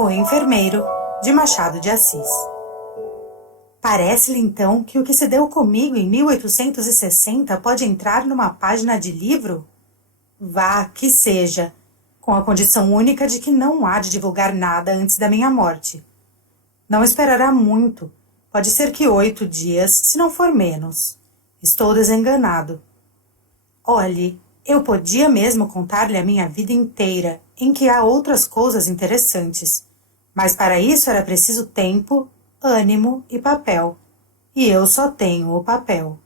O Enfermeiro, de Machado de Assis. Parece-lhe então que o que se deu comigo em 1860 pode entrar numa página de livro? Vá, que seja, com a condição única de que não há de divulgar nada antes da minha morte. Não esperará muito, pode ser que 8 dias, se não for menos. Estou desenganado. Olhe, eu podia mesmo contar-lhe a minha vida inteira, em que há outras coisas interessantes. Mas para isso era preciso tempo, ânimo e papel. E eu só tenho o papel.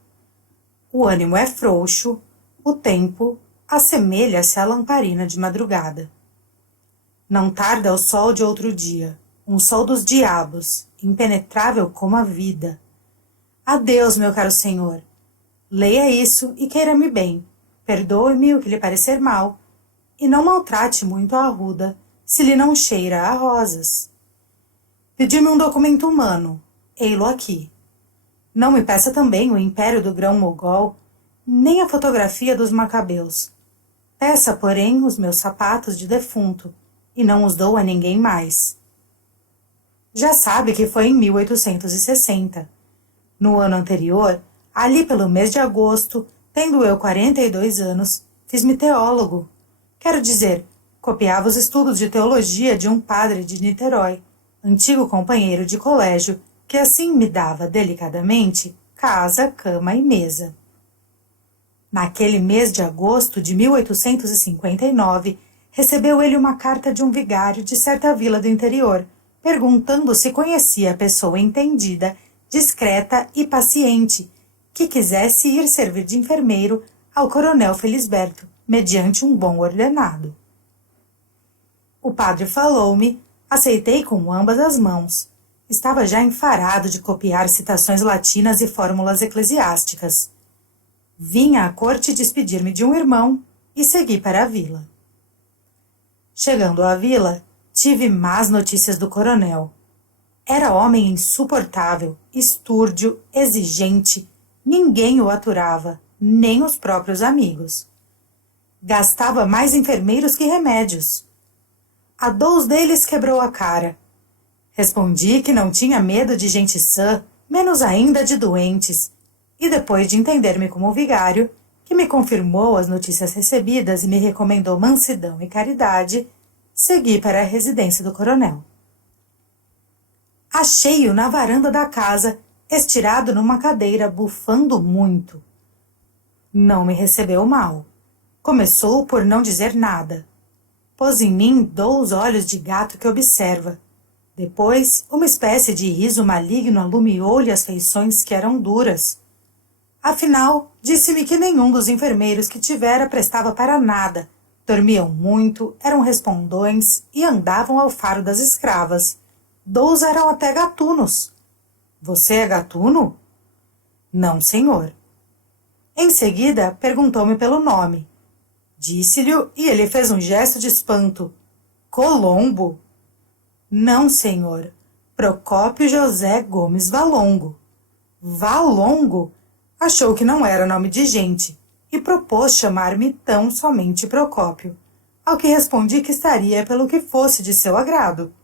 O ânimo é frouxo, o tempo assemelha-se à lamparina de madrugada. Não tarda o sol de outro dia, um sol dos diabos, impenetrável como a vida. Adeus, meu caro senhor. Leia isso e queira-me bem. Perdoe-me o que lhe parecer mal, e não maltrate muito a arruda, se lhe não cheira a rosas. Pedi-me um documento humano, ei-lo aqui. Não me peça também o império do grão-mogol, nem a fotografia dos macabeus. Peça, porém, os meus sapatos de defunto, e não os dou a ninguém mais. Já sabe que foi em 1860. No ano anterior, ali pelo mês de agosto, tendo eu 42 anos, fiz-me teólogo. Quero dizer, copiava os estudos de teologia de um padre de Niterói, antigo companheiro de colégio, que assim me dava delicadamente casa, cama e mesa. Naquele mês de agosto de 1859, recebeu ele uma carta de um vigário de certa vila do interior, perguntando se conhecia a pessoa entendida, discreta e paciente, que quisesse ir servir de enfermeiro ao coronel Felisberto, mediante um bom ordenado. O padre falou-me, aceitei com ambas as mãos. Estava já enfarado de copiar citações latinas e fórmulas eclesiásticas. Vinha à corte despedir-me de um irmão e segui para a vila. Chegando à vila, tive más notícias do coronel. Era homem insuportável, estúrdio, exigente. Ninguém o aturava, nem os próprios amigos. Gastava mais enfermeiros que remédios. A 2 deles quebrou a cara. Respondi que não tinha medo de gente sã, menos ainda de doentes, e depois de entender-me como vigário, que me confirmou as notícias recebidas e me recomendou mansidão e caridade, segui para a residência do coronel. Achei-o na varanda da casa, estirado numa cadeira, bufando muito. Não me recebeu mal. Começou por não dizer nada. Pôs em mim 2 olhos de gato que observa. Depois, uma espécie de riso maligno alumiou-lhe as feições que eram duras. Afinal, disse-me que nenhum dos enfermeiros que tivera prestava para nada. Dormiam muito, eram respondões e andavam ao faro das escravas. 2 eram até gatunos. Você é gatuno? Não, senhor. Em seguida, perguntou-me pelo nome. Disse-lhe e ele fez um gesto de espanto. Colombo? Não, senhor. Procópio José Gomes Valongo. Valongo? Achou que não era nome de gente e propôs chamar-me tão somente Procópio, ao que respondi que estaria pelo que fosse de seu agrado.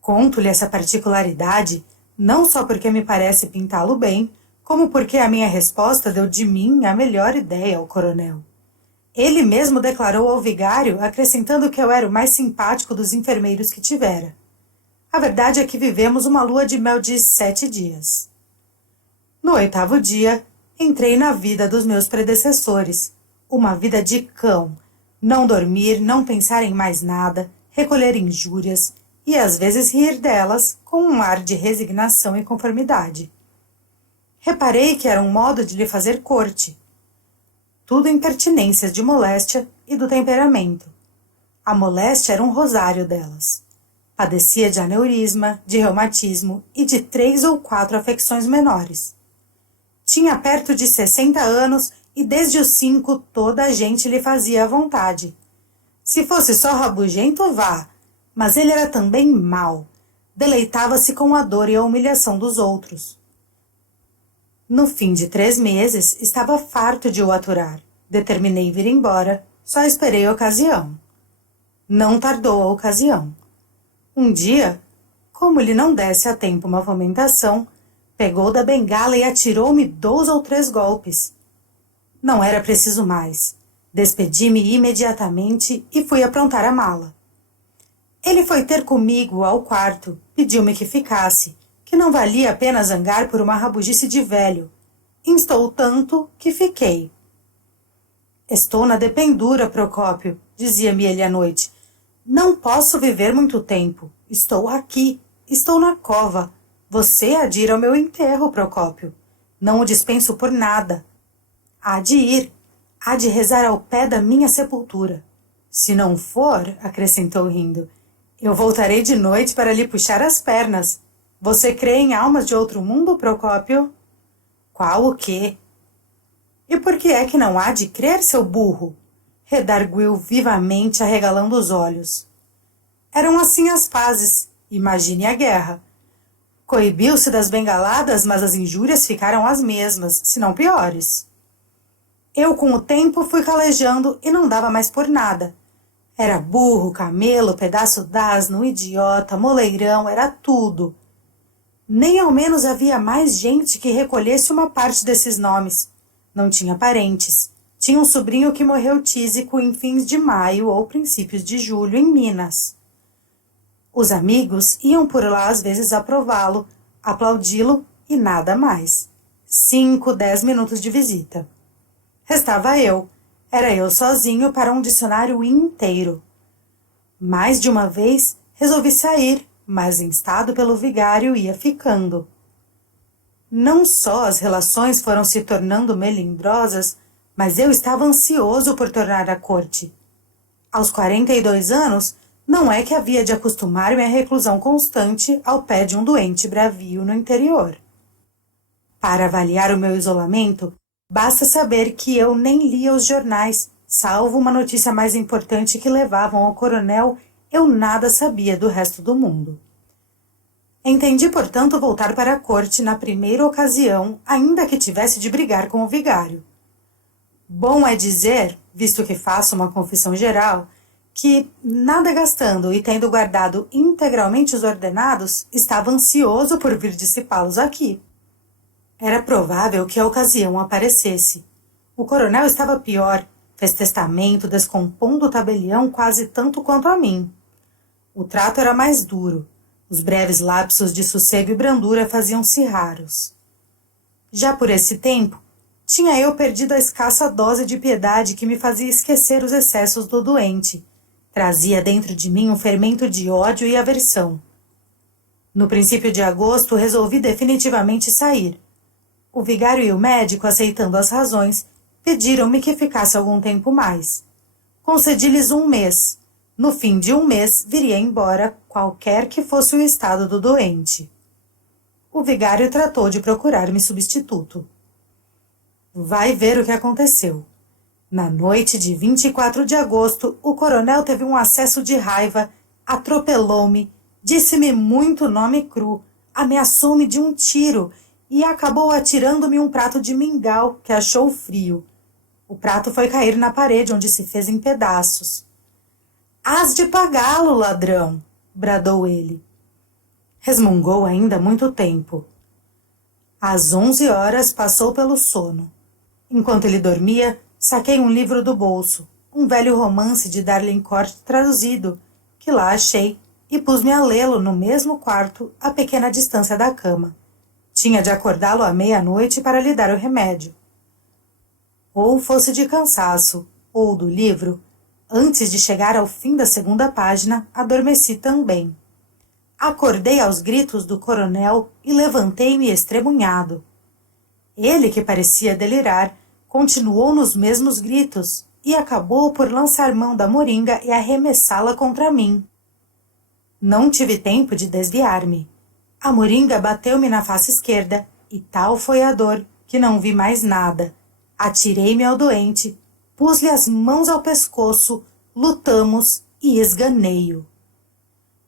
Conto-lhe essa particularidade, não só porque me parece pintá-lo bem, como porque a minha resposta deu de mim a melhor ideia ao coronel. Ele mesmo declarou ao vigário, acrescentando que eu era o mais simpático dos enfermeiros que tivera. A verdade é que vivemos uma lua de mel de 7 dias. No 8º dia, entrei na vida dos meus predecessores, uma vida de cão, não dormir, não pensar em mais nada, recolher injúrias e às vezes rir delas com um ar de resignação e conformidade. Reparei que era um modo de lhe fazer corte. Tudo impertinências de moléstia e do temperamento. A moléstia era um rosário delas. Padecia de aneurisma, de reumatismo e de 3 ou 4 afecções menores. Tinha perto de 60 anos e desde os 5 toda a gente lhe fazia à vontade. Se fosse só rabugento, vá, mas ele era também mau. Deleitava-se com a dor e a humilhação dos outros. No fim de 3 meses, estava farto de o aturar. Determinei vir embora, só esperei a ocasião. Não tardou a ocasião. Um dia, como lhe não desse a tempo uma fomentação, pegou da bengala e atirou-me 2 ou 3 golpes. Não era preciso mais. Despedi-me imediatamente e fui aprontar a mala. Ele foi ter comigo ao quarto, pediu-me que ficasse, que não valia a pena zangar por uma rabugice de velho. Instou tanto que fiquei. Estou na dependura, Procópio, dizia-me ele à noite. Não posso viver muito tempo. Estou aqui. Estou na cova. Você há de ir ao meu enterro, Procópio. Não o dispenso por nada. Há de ir. Há de rezar ao pé da minha sepultura. Se não for, acrescentou rindo, eu voltarei de noite para lhe puxar as pernas. Você crê em almas de outro mundo, Procópio? Qual o quê? E por que é que não há de crer, seu burro? Redarguiu vivamente, arregalando os olhos. Eram assim as pazes. Imagine a guerra. Coibiu-se das bengaladas, mas as injúrias ficaram as mesmas, se não piores. Eu, com o tempo, fui calejando e não dava mais por nada. Era burro, camelo, pedaço d'asno, idiota, moleirão, era tudo. Nem ao menos havia mais gente que recolhesse uma parte desses nomes. Não tinha parentes. Tinha um sobrinho que morreu tísico em fins de maio ou princípios de julho, em Minas. Os amigos iam por lá às vezes aprová-lo, aplaudi-lo e nada mais. 5, 10 minutos de visita. Restava eu. Era eu sozinho para um dicionário inteiro. Mais de uma vez resolvi sair, mas instado pelo vigário ia ficando. Não só as relações foram se tornando melindrosas, mas eu estava ansioso por tornar à corte. Aos 42 anos, não é que havia de acostumar-me à reclusão constante ao pé de um doente bravio no interior. Para avaliar o meu isolamento, basta saber que eu nem lia os jornais, salvo uma notícia mais importante que levavam ao coronel, eu nada sabia do resto do mundo. Entendi, portanto, voltar para a corte na primeira ocasião, ainda que tivesse de brigar com o vigário. Bom é dizer, visto que faço uma confissão geral, que, nada gastando e tendo guardado integralmente os ordenados, estava ansioso por vir dissipá-los aqui. Era provável que a ocasião aparecesse. O coronel estava pior, fez testamento, descompondo o tabelião quase tanto quanto a mim. O trato era mais duro. Os breves lapsos de sossego e brandura faziam-se raros. Já por esse tempo, tinha eu perdido a escassa dose de piedade que me fazia esquecer os excessos do doente. Trazia dentro de mim um fermento de ódio e aversão. No princípio de agosto, resolvi definitivamente sair. O vigário e o médico, aceitando as razões, pediram-me que ficasse algum tempo mais. Concedi-lhes 1 mês. No fim de 1 mês, viria embora, qualquer que fosse o estado do doente. O vigário tratou de procurar-me substituto. Vai ver o que aconteceu. Na noite de 24 de agosto, o coronel teve um acesso de raiva, atropelou-me, disse-me muito nome cru, ameaçou-me de um tiro e acabou atirando-me um prato de mingau que achou frio. O prato foi cair na parede, onde se fez em pedaços. Hás de pagá-lo, ladrão! Bradou ele. Resmungou ainda muito tempo. Às 11 horas passou pelo sono. Enquanto ele dormia, saquei um livro do bolso, um velho romance de Darlin Court traduzido, que lá achei, e pus-me a lê-lo no mesmo quarto, a pequena distância da cama. Tinha de acordá-lo à meia-noite para lhe dar o remédio. Ou fosse de cansaço, ou do livro, antes de chegar ao fim da 2ª página, adormeci também. Acordei aos gritos do coronel e levantei-me estremunhado. Ele, que parecia delirar, continuou nos mesmos gritos e acabou por lançar mão da moringa e arremessá-la contra mim. Não tive tempo de desviar-me. A moringa bateu-me na face esquerda e tal foi a dor que não vi mais nada. Atirei-me ao doente, pus-lhe as mãos ao pescoço, lutamos e esganei-o.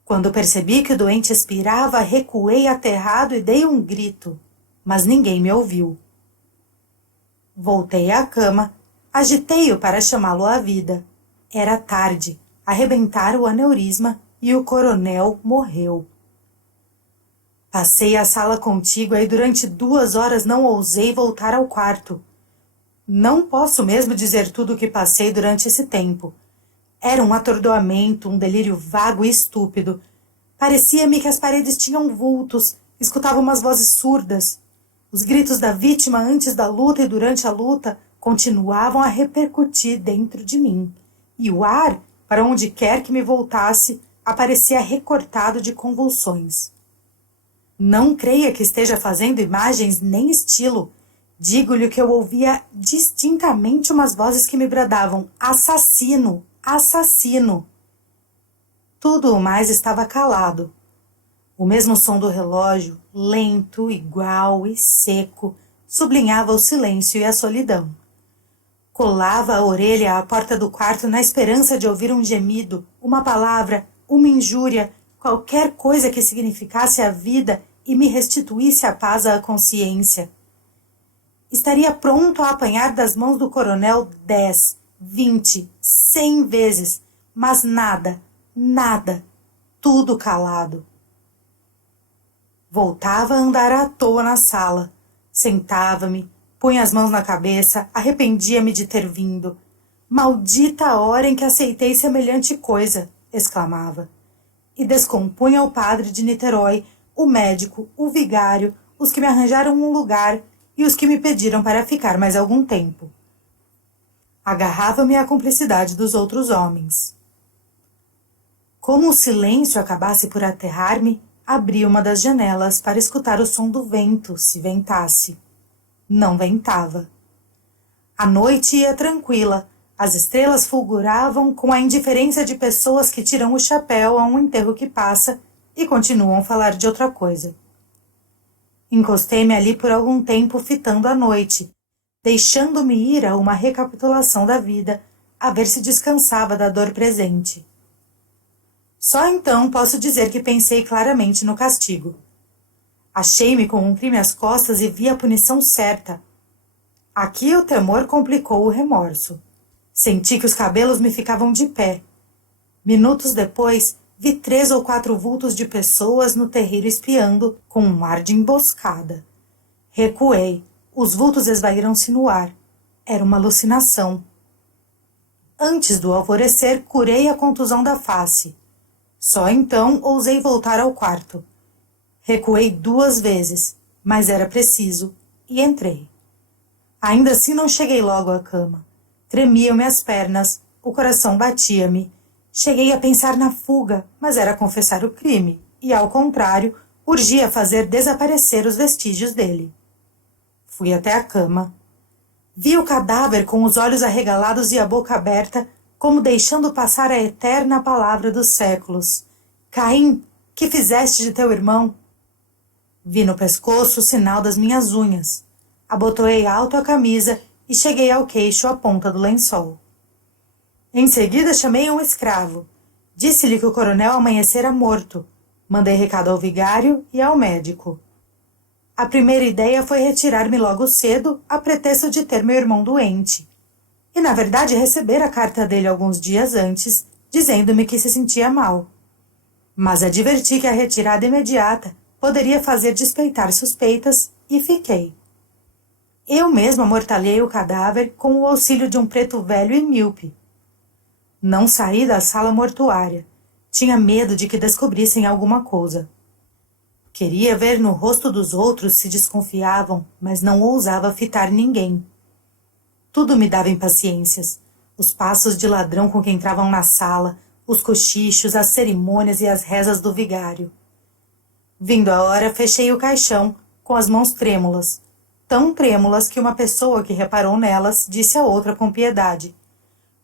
Quando percebi que o doente expirava, recuei aterrado e dei um grito, mas ninguém me ouviu. Voltei à cama, agitei-o para chamá-lo à vida. Era tarde, arrebentara o aneurisma e o coronel morreu. Passei a sala contígua e durante 2 horas não ousei voltar ao quarto. Não posso mesmo dizer tudo o que passei durante esse tempo. Era um atordoamento, um delírio vago e estúpido. Parecia-me que as paredes tinham vultos, escutava umas vozes surdas. Os gritos da vítima antes da luta e durante a luta continuavam a repercutir dentro de mim. E o ar, para onde quer que me voltasse, aparecia recortado de convulsões. Não creia que esteja fazendo imagens nem estilo. Digo-lhe que eu ouvia distintamente umas vozes que me bradavam: assassino, assassino. Tudo o mais estava calado. O mesmo som do relógio, lento, igual e seco, sublinhava o silêncio e a solidão. Colava a orelha à porta do quarto na esperança de ouvir um gemido, uma palavra, uma injúria, qualquer coisa que significasse a vida e me restituísse a paz à consciência. Estaria pronto a apanhar das mãos do coronel 10, 20, 100 vezes, mas nada, nada, tudo calado. Voltava a andar à toa na sala. Sentava-me, punha as mãos na cabeça, arrependia-me de ter vindo. Maldita a hora em que aceitei semelhante coisa, exclamava. E descompunha o padre de Niterói, o médico, o vigário, os que me arranjaram um lugar e os que me pediram para ficar mais algum tempo. Agarrava-me à cumplicidade dos outros homens. Como o silêncio acabasse por aterrar-me, abri uma das janelas para escutar o som do vento, se ventasse. Não ventava. A noite ia tranquila, as estrelas fulguravam com a indiferença de pessoas que tiram o chapéu a um enterro que passa e continuam a falar de outra coisa. Encostei-me ali por algum tempo fitando a noite, deixando-me ir a uma recapitulação da vida, a ver se descansava da dor presente. Só então posso dizer que pensei claramente no castigo. Achei-me com um crime às costas e vi a punição certa. Aqui o temor complicou o remorso. Senti que os cabelos me ficavam de pé. Minutos depois, vi 3 ou 4 vultos de pessoas no terreiro espiando, com um ar de emboscada. Recuei. Os vultos esvaíram-se no ar. Era uma alucinação. Antes do alvorecer, curei a contusão da face. Só então ousei voltar ao quarto. Recuei 2 vezes, mas era preciso, e entrei. Ainda assim não cheguei logo à cama. Tremiam-me as pernas, o coração batia-me. Cheguei a pensar na fuga, mas era confessar o crime, e, ao contrário, urgia fazer desaparecer os vestígios dele. Fui até a cama. Vi o cadáver com os olhos arregalados e a boca aberta, como deixando passar a eterna palavra dos séculos. Caim, que fizeste de teu irmão? Vi no pescoço o sinal das minhas unhas. Abotoei alto a camisa e cheguei ao queixo a ponta do lençol. Em seguida chamei um escravo. Disse-lhe que o coronel amanhecera morto. Mandei recado ao vigário e ao médico. A primeira ideia foi retirar-me logo cedo, a pretexto de ter meu irmão doente. E, na verdade, receber a carta dele alguns dias antes, dizendo-me que se sentia mal. Mas adverti que a retirada imediata poderia fazer despeitar suspeitas e fiquei. Eu mesma mortalhei o cadáver com o auxílio de um preto velho e míope. Não saí da sala mortuária. Tinha medo de que descobrissem alguma coisa. Queria ver no rosto dos outros se desconfiavam, mas não ousava fitar ninguém. Tudo me dava impaciências. Os passos de ladrão com que entravam na sala, os cochichos, as cerimônias e as rezas do vigário. Vindo a hora, fechei o caixão, com as mãos trêmulas. Tão trêmulas que uma pessoa que reparou nelas disse a outra com piedade: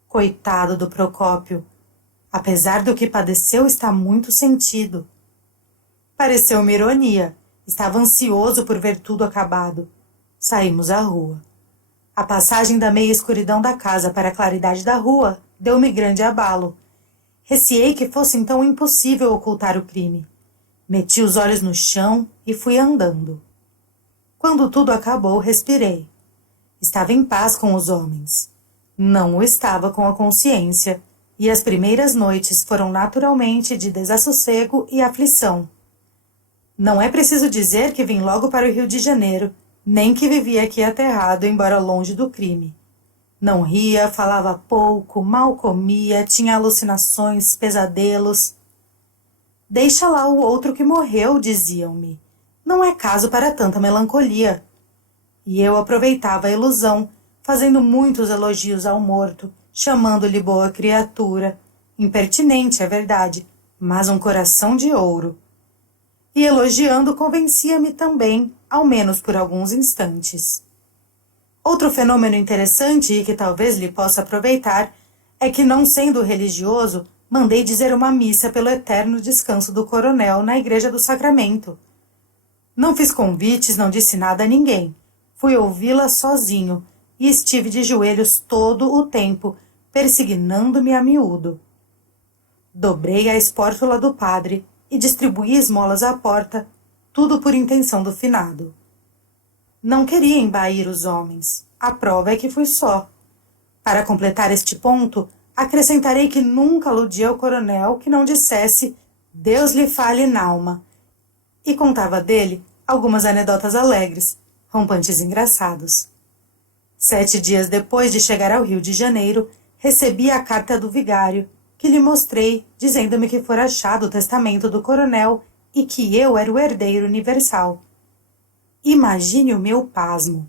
Coitado do Procópio. Apesar do que padeceu, está muito sentido. Pareceu-me ironia. Estava ansioso por ver tudo acabado. Saímos à rua. A passagem da meia escuridão da casa para a claridade da rua deu-me grande abalo. Receei que fosse então impossível ocultar o crime. Meti os olhos no chão e fui andando. Quando tudo acabou, respirei. Estava em paz com os homens. Não o estava com a consciência, e as primeiras noites foram naturalmente de desassossego e aflição. Não é preciso dizer que vim logo para o Rio de Janeiro, nem que vivia aqui aterrado, embora longe do crime. Não ria, falava pouco, mal comia, tinha alucinações, pesadelos. Deixa lá o outro que morreu, diziam-me. Não é caso para tanta melancolia. E eu aproveitava a ilusão, fazendo muitos elogios ao morto, chamando-lhe boa criatura, impertinente, é verdade, mas um coração de ouro. E elogiando convencia-me também, ao menos por alguns instantes. Outro fenômeno interessante e que talvez lhe possa aproveitar é que, não sendo religioso, mandei dizer uma missa pelo eterno descanso do coronel na Igreja do Sacramento. Não fiz convites, não disse nada a ninguém. Fui ouvi-la sozinho e estive de joelhos todo o tempo, persignando-me a miúdo. Dobrei a espórtula do padre e distribuí esmolas à porta, tudo por intenção do finado. Não queria embair os homens. A prova é que fui só. Para completar este ponto, acrescentarei que nunca aludi ao coronel que não dissesse Deus lhe fale n'alma, e contava dele algumas anedotas alegres, rompantes engraçados. 7 dias depois de chegar ao Rio de Janeiro, recebi a carta do vigário, que lhe mostrei, dizendo-me que fora achado o testamento do coronel e que eu era o herdeiro universal. Imagine o meu pasmo.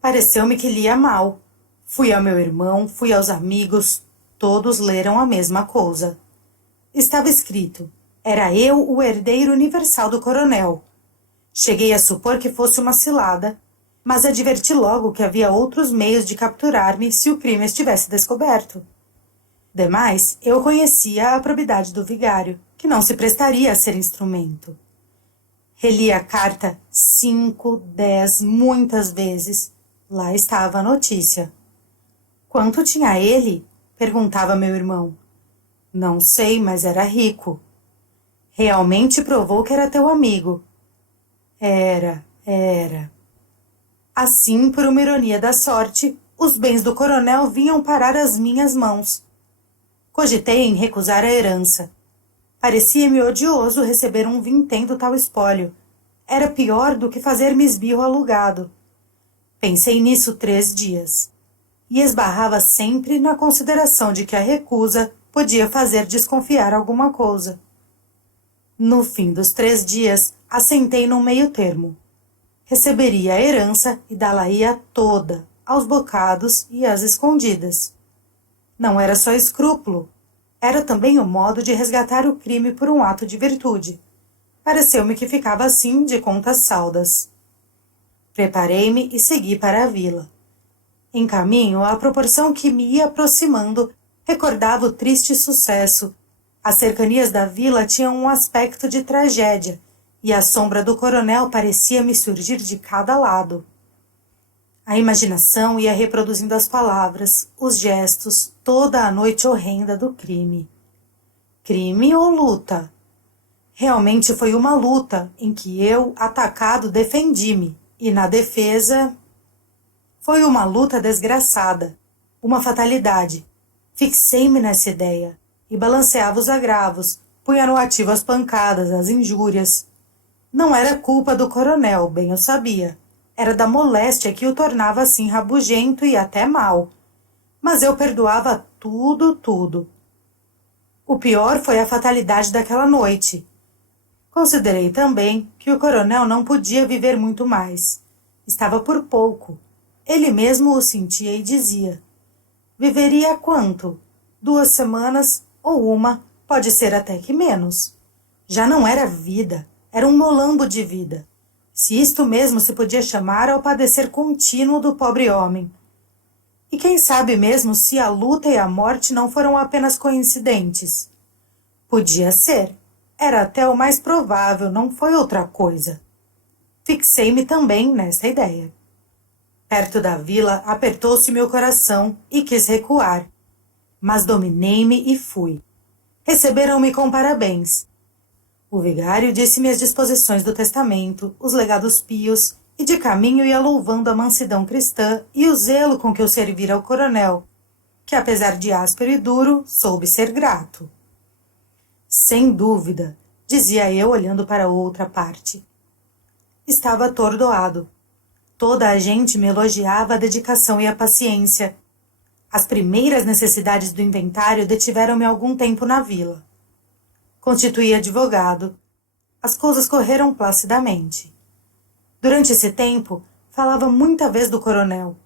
Pareceu-me que lia mal. Fui ao meu irmão, fui aos amigos, todos leram a mesma coisa. Estava escrito, era eu o herdeiro universal do coronel. Cheguei a supor que fosse uma cilada, mas adverti logo que havia outros meios de capturar-me se o crime estivesse descoberto. Demais, eu conhecia a probidade do vigário, que não se prestaria a ser instrumento. Reli a carta 5, 10, muitas vezes. Lá estava a notícia. Quanto tinha ele? Perguntava meu irmão. Não sei, mas era rico. Realmente provou que era teu amigo. Era. Assim, por uma ironia da sorte, os bens do coronel vinham parar às minhas mãos. Cogitei em recusar a herança. Parecia-me odioso receber um vintém do tal espólio. Era pior do que fazer-me esbirro alugado. Pensei nisso 3 dias. E esbarrava sempre na consideração de que a recusa podia fazer desconfiar alguma coisa. No fim dos 3 dias, assentei num meio termo. Receberia a herança e dá-la-ia toda, aos bocados e às escondidas. Não era só escrúpulo, era também o modo de resgatar o crime por um ato de virtude. Pareceu-me que ficava assim de contas saldas. Preparei-me e segui para a vila. Em caminho, à proporção que me ia aproximando, recordava o triste sucesso. As cercanias da vila tinham um aspecto de tragédia, e a sombra do coronel parecia-me surgir de cada lado. A imaginação ia reproduzindo as palavras, os gestos, toda a noite horrenda do crime. Crime ou luta? Realmente foi uma luta em que eu, atacado, defendi-me, e na defesa... Foi uma luta desgraçada, uma fatalidade. Fixei-me nessa ideia, e balanceava os agravos, punha no ativo as pancadas, as injúrias. Não era culpa do coronel, bem eu sabia. Era da moléstia que o tornava assim rabugento e até mau. Mas eu perdoava tudo. O pior foi a fatalidade daquela noite. Considerei também que o coronel não podia viver muito mais. Estava por pouco. Ele mesmo o sentia e dizia. Viveria quanto? 2 semanas ou uma, pode ser até que menos. Já não era vida, era um molambo de vida. Se isto mesmo se podia chamar ao padecer contínuo do pobre homem. E quem sabe mesmo se a luta e a morte não foram apenas coincidentes? Podia ser. Era até o mais provável, não foi outra coisa. Fixei-me também nessa ideia. Perto da vila, apertou-se meu coração e quis recuar. Mas dominei-me e fui. Receberam-me com parabéns. O vigário disse-me as disposições do testamento, os legados pios, e de caminho ia louvando a mansidão cristã e o zelo com que eu servira ao coronel. que, apesar de áspero e duro, soube ser grato. Sem dúvida, dizia eu olhando para outra parte. Estava atordoado. Toda a gente me elogiava a dedicação e a paciência. As primeiras necessidades do inventário detiveram-me algum tempo na vila. Constituí advogado. As coisas correram placidamente. Durante esse tempo, falava muita vez do coronel.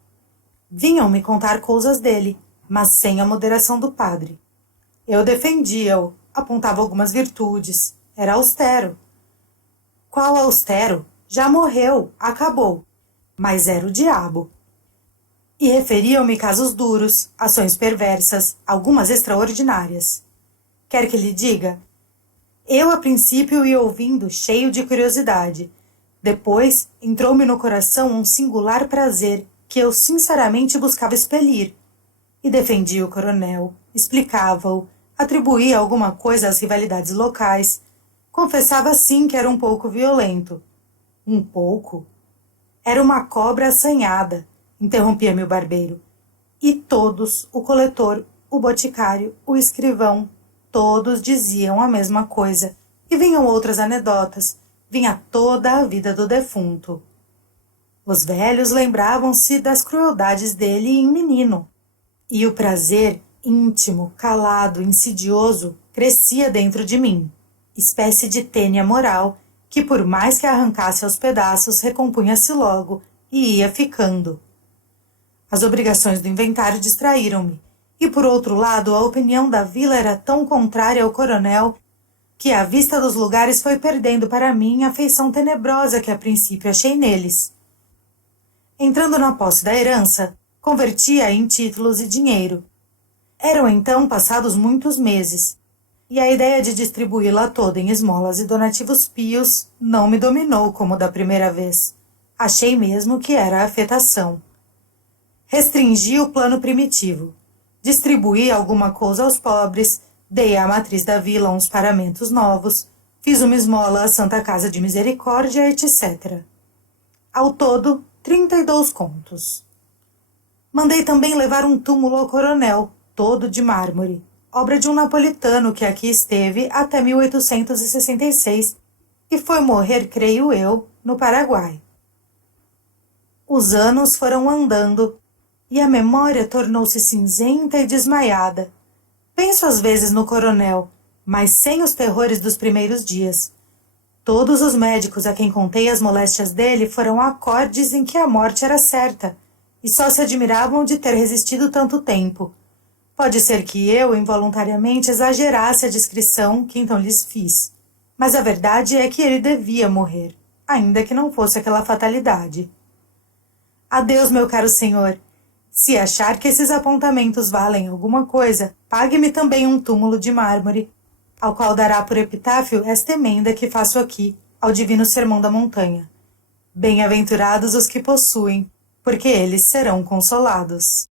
Vinham me contar coisas dele, mas sem a moderação do padre. Eu defendia-o, apontava algumas virtudes. Era austero. Qual austero? Já morreu, acabou. Mas era o diabo. E referiam-me casos duros, ações perversas, algumas extraordinárias. Quer que lhe diga? Eu, a princípio, ia ouvindo, cheio de curiosidade. Depois, entrou-me no coração um singular prazer que eu sinceramente buscava expelir. E defendia o coronel, explicava-o, atribuía alguma coisa às rivalidades locais. Confessava sim que era um pouco violento. Um pouco? Era uma cobra assanhada, interrompia-me o barbeiro. E todos, o coletor, o boticário, o escrivão, todos diziam a mesma coisa. E vinham outras anedotas, vinha toda a vida do defunto. Os velhos lembravam-se das crueldades dele em menino. E o prazer, íntimo, calado, insidioso, crescia dentro de mim, espécie de tênia moral, que por mais que arrancasse aos pedaços, recompunha-se logo e ia ficando. As obrigações do inventário distraíram-me, e por outro lado a opinião da vila era tão contrária ao coronel que a vista dos lugares foi perdendo para mim a feição tenebrosa que a princípio achei neles. Entrando na posse da herança, convertia-a em títulos e dinheiro. Eram então passados muitos meses, e a ideia de distribuí-la toda em esmolas e donativos pios não me dominou como da primeira vez. Achei mesmo que era afetação. Restringi o plano primitivo. Distribuí alguma coisa aos pobres, dei à matriz da vila uns paramentos novos, fiz uma esmola à Santa Casa de Misericórdia, etc. Ao todo, 32 contos. Mandei também levar um túmulo ao coronel, todo de mármore, obra de um napolitano que aqui esteve até 1866 e foi morrer, creio eu, no Paraguai. Os anos foram andando e a memória tornou-se cinzenta e desmaiada. Penso às vezes no coronel, mas sem os terrores dos primeiros dias. Todos os médicos a quem contei as moléstias dele foram acordes em que a morte era certa, e só se admiravam de ter resistido tanto tempo. Pode ser que eu, involuntariamente, exagerasse a descrição que então lhes fiz, mas a verdade é que ele devia morrer, ainda que não fosse aquela fatalidade. Adeus, meu caro senhor. Se achar que esses apontamentos valem alguma coisa, pague-me também um túmulo de mármore, ao qual dará por epitáfio esta emenda que faço aqui, ao divino sermão da montanha. Bem-aventurados os que possuem, porque eles serão consolados.